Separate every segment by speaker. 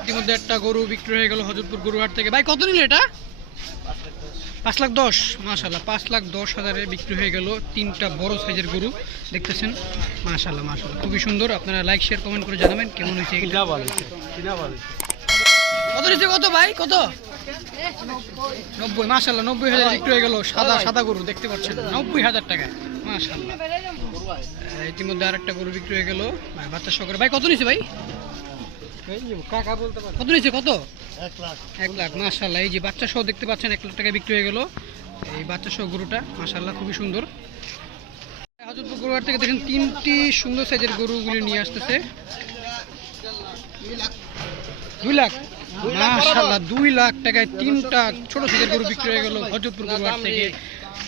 Speaker 1: ইতিমধ্যে একটা গরু বিক্রি হয়ে গেল হজরতপুর গরুহাট থেকে। ভাই কত নিল এটা? পাঁচ লাখ দশ। মাশাল্লাহ পাঁচ লাখ দশ হাজারে বিক্রি হয়ে গেল তিনটা বড় সাইজের গরু। দেখতেছেন? মাশাল্লাহ মাশাল্লাহ খুবই সুন্দর। আপনারা লাইক শেয়ার কমেন্ট করে জানাবেন কেমন হয়েছে কত নিচ্ছে কত ভাই? কত? নব্বই মাশাল্লাহ নব্বই হাজার বিক্রি হয়ে গেল সাদা সাদা গরু দেখতে পাচ্ছেন? নব্বই হাজার টাকা মাশাল্লাহ ইতিমধ্যে আরেকটা গরু বিক্রি হয়ে গেল। ভাই, বাচ্চা সহকারে। ভাই কত নিচ্ছে ভাই? কত নিচ্ছে কত? এক লাখ। মাশাল্লাহ এই যে বাচ্চা সহ দেখতে পাচ্ছেন এক লাখ টাকা বিক্রি হয়ে গেল। এই বাচ্চা সহ গরুটা মাশাল্লাহ খুবই সুন্দর। হাজরপুর গরুহাট থেকে দেখেন তিনটি সুন্দর সাইজের গরুগুলি নিয়ে আসতেছে। দুই লাখ? মাশাল্লাহ দুই লাখ টাকায় তিনটা ছোট সাইজের গরু বিক্রি হয়ে গেল হজরপুর গরুহাট থেকে।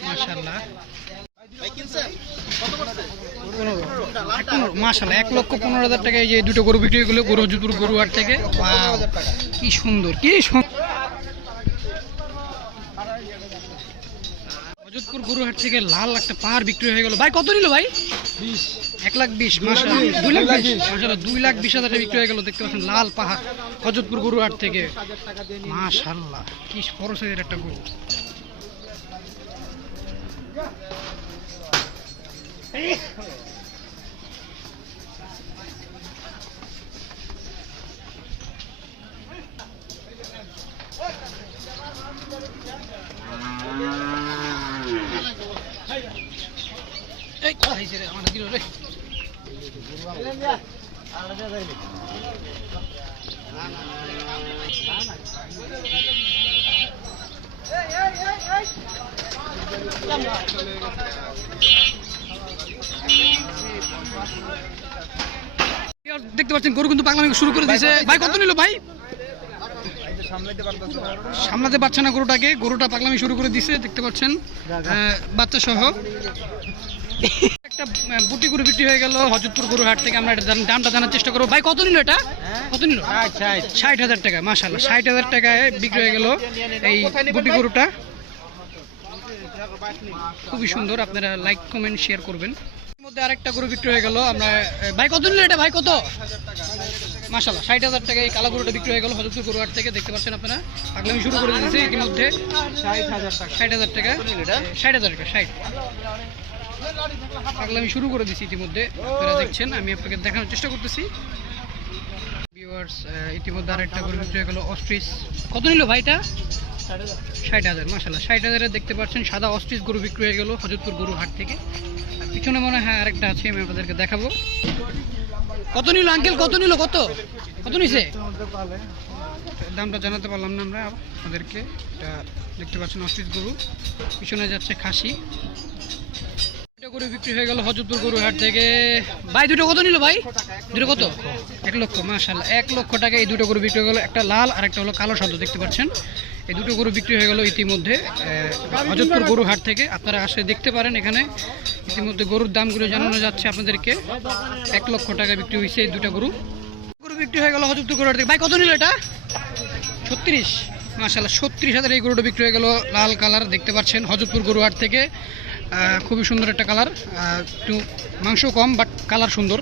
Speaker 1: মাশাল্লাহ পনেরো মাশাল্লাহ এক লক্ষ পনেরো হাজার টাকায় যে দুটো গরু বিক্রি হয়ে গেলো গরু হজরপুর গরুহাট থেকে। কি সুন্দর কি সুন্দর হজরতপুর গরুহাট থেকে লাল একটা পাহাড় বিক্রি হয়ে গেল। ভাই কত নিল ভাই? এক লাখ বিশ মাসাল্লাহ দুই লাখ বিশ? মাসাল্লাহ দুই লাখ বিশ হাজার বিক্রি হয়ে গেল দেখতে পাচ্ছেন লাল পাহাড় হজরতপুর গরুহাট থেকে। মাশাল্লাহ কি সাইজের একটা গরু। Hey, hey, hey, hey! দেখতে পাচ্ছেন গরু কিন্তু পাগলামি শুরু করে দিয়েছে। ভাই কত নিল ভাই? সামলাতে পারছে না গরুটাকে গরুটা পাগলামি শুরু করে দিছে দেখতে পাচ্ছেন। বাচ্চা সহ একটা বুটি গরু বিক্রি হয়ে গেল হজরতপুর গরু হাট থেকে আমরা দামটা জানার চেষ্টা করব। ভাই কত নিল এটা? কত নিল? ষাট হাজার টাকা মাসাল্লাহ ষাট হাজার টাকায় বিক্রি হয়ে গেল এই বুটি গরুটা। খুবই সুন্দর আপনারা লাইক কমেন্ট শেয়ার করবেন। আরেকটা গরু বিক্রি হয়ে কত এটা? ভাই কত? ষাট হাজার বিক্রি হয়ে গেল থেকে, দেখতে আপনারা? শুরু করে হাজার টাকা। ষাট হাজার টাকা শুরু করে ইতিমধ্যে দেখছেন, আমি আপনাকে দেখানোর চেষ্টা করতেছি। গরু বিক্রি হয়ে কত নিল ভাইটা ষাট হাজার মাসাল্লাহ ষাট হাজারে দেখতে পাচ্ছেন, সাদা অস্ট্রিচ গরু বিক্রি হয়ে গেল হজরতপুর গরু হাট থেকে। পিছনে মনে হয় আরেকটা আছে, আমি আপনাদেরকে দেখাবো। কত নিল আঙ্কেল কত নিল? কত? কত নিছে? দামটা জানাতে পারলাম না আমরা। আপনাদেরকে এটা দেখতে পাচ্ছেন অস্ট্রিচ গরু। পিছনে যাচ্ছে খাসি। দুটো গরু বিক্রি হয়ে গেল হজরতপুর গরু হাট থেকে। ভাই, দুটো কত নিল ভাই? দুটো কত? এক লক্ষ মাশাল্লাহ এক লক্ষ টাকা এই দুটো গরু বিক্রি হয়ে গেল। একটা লাল আর একটা হলো কালো সাদু, দেখতে পাচ্ছেন। এই দুটো গরু বিক্রি হয়ে গেল ইতিমধ্যে। হজরতপুর গরু হাট থেকে আপনারা আসে দেখতে পারেন এখানে। ইতিমধ্যে গরুর দামগুলো জানানো যাচ্ছে আপনাদেরকে। এক লক্ষ টাকা বিক্রি হয়েছে এই দুটো গরু। গরু বিক্রি হয়ে গেল হজরতপুর গরু হাট থেকে। ভাই, কত নিল এটা? ছত্রিশ। মাশাল্লাহ ছত্রিশ হাজার এই গরুটা বিক্রি হয়ে গেল লাল কালার, দেখতে পাচ্ছেন, হজরতপুর গরুহাট থেকে। খুবই সুন্দর একটা কালার। একটু মাংস কম, বাট কালার সুন্দর।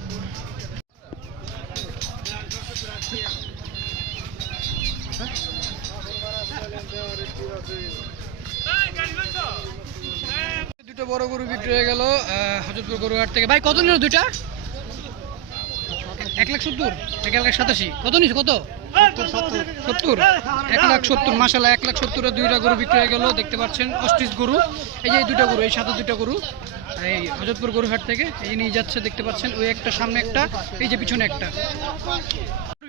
Speaker 1: বড় গরু বিক্রি হয়ে গেল হজরতপুর গরুহাট থেকে। ভাই, কত নিল দুইটা? এক লাখ সত্তর। এক লাখ সাতাশি। কত নিস কত? সত্তর। এক লাখ সত্তর মাসাল্লাহ এক লাখ সত্তরের দুইটা গরু বিক্রি হয়ে গেল, দেখতে পাচ্ছেন অস্ট্রিচ গরু। এই যে এই দুটো গরু, এই সাথে দুটা গরু, এই হজরতপুর গরুহাট থেকে, এই নিয়ে যাচ্ছে, দেখতে পাচ্ছেন, ওই একটা, সামনে একটা, এই যে পিছনে একটা।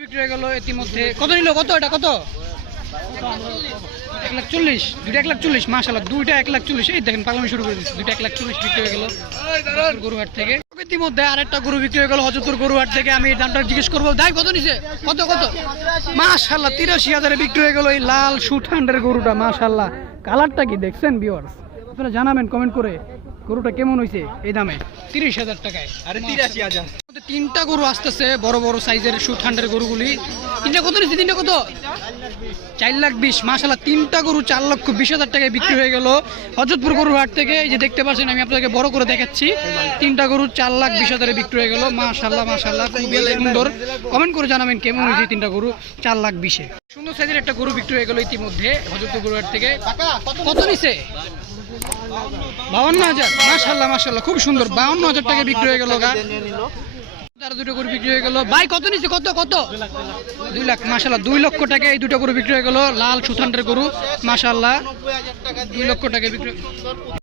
Speaker 1: বিক্রি হয়ে গেল, ইতিমধ্যে, কত নিল? কত এটা? কত? এক লাখ চল্লিশ দুইটা এক লাখ চল্লিশ মাসাল্লাহ দুইটা এক লাখ চল্লিশ। এই দেখেন পাগলামি শুরু করে দিচ্ছি দুইটা এক লাখ চল্লিশ বিক্রি হয়ে গেল গরুহাট থেকে। ইতিমধ্যে আরেকটা গরু বিক্রি হয়ে গেল গরুহাট থেকে আমি এই দামটা জিজ্ঞেস করব। কত নিছে? কত কত? মাশাল্লাহ তিরাশি হাজারে বিক্রি হয়ে গেল এই লাল সুঠান্ডের গরুটা মাশাল্লাহ কালারটা কি দেখছেন বিওয়ার্স আপনারা জানাবেন কমেন্ট করে গরুটা কেমন হয়েছে এই দামে? তিরিশ হাজার টাকায়।
Speaker 2: আরে তিরাশি হাজার।
Speaker 1: তিনটা গরু আসতেছে বড় বড় সাইজের সু ঠান্ডার গরুগুলি। তিনটা কত নিচ্ছে তিনটা কত? চার লাখ বিশ মাসালা তিনটা গরু চার লক্ষ বিশ হাজার টাকায় বিক্রি হয়ে গেল। হজরতপুর গরুর হাট থেকে এই যে দেখতে পাচ্ছেন, আমি আপনাকে বড় করে দেখাচ্ছি। তিনটা গরু চার লাখ বিশ হাজারে বিক্রি হয়ে গেল। মাশাল্লাহ মাশাল্লাহ খুবই সুন্দর। কমেন্ট করে জানাবেন কেমন হয়েছে তিনটা গরু চার লাখ বিশে। সুন্দর সাইজের একটা গরু বিক্রি হয়ে গেল ইতিমধ্যে হজরতপুর গরুর হাট থেকে। কত নিছে? বাউন্ন হাজার মাশাল্লাহ মাশাল্লাহ খুব সুন্দর। বাউন্ন হাজার টাকায় বিক্রি হয়ে গেল গা। দুটো গরু বিক্রি হয়ে গেল। ভাই, কত নিচ্ছে কত কত? দুই লাখ মাশাল্লাহ দুই লক্ষ টাকা এই দুটো গরু বিক্রি হয়ে গেল। লাল সুথান্ডের গরু মাসাল্লাহ দুই লক্ষ টাকা বিক্রি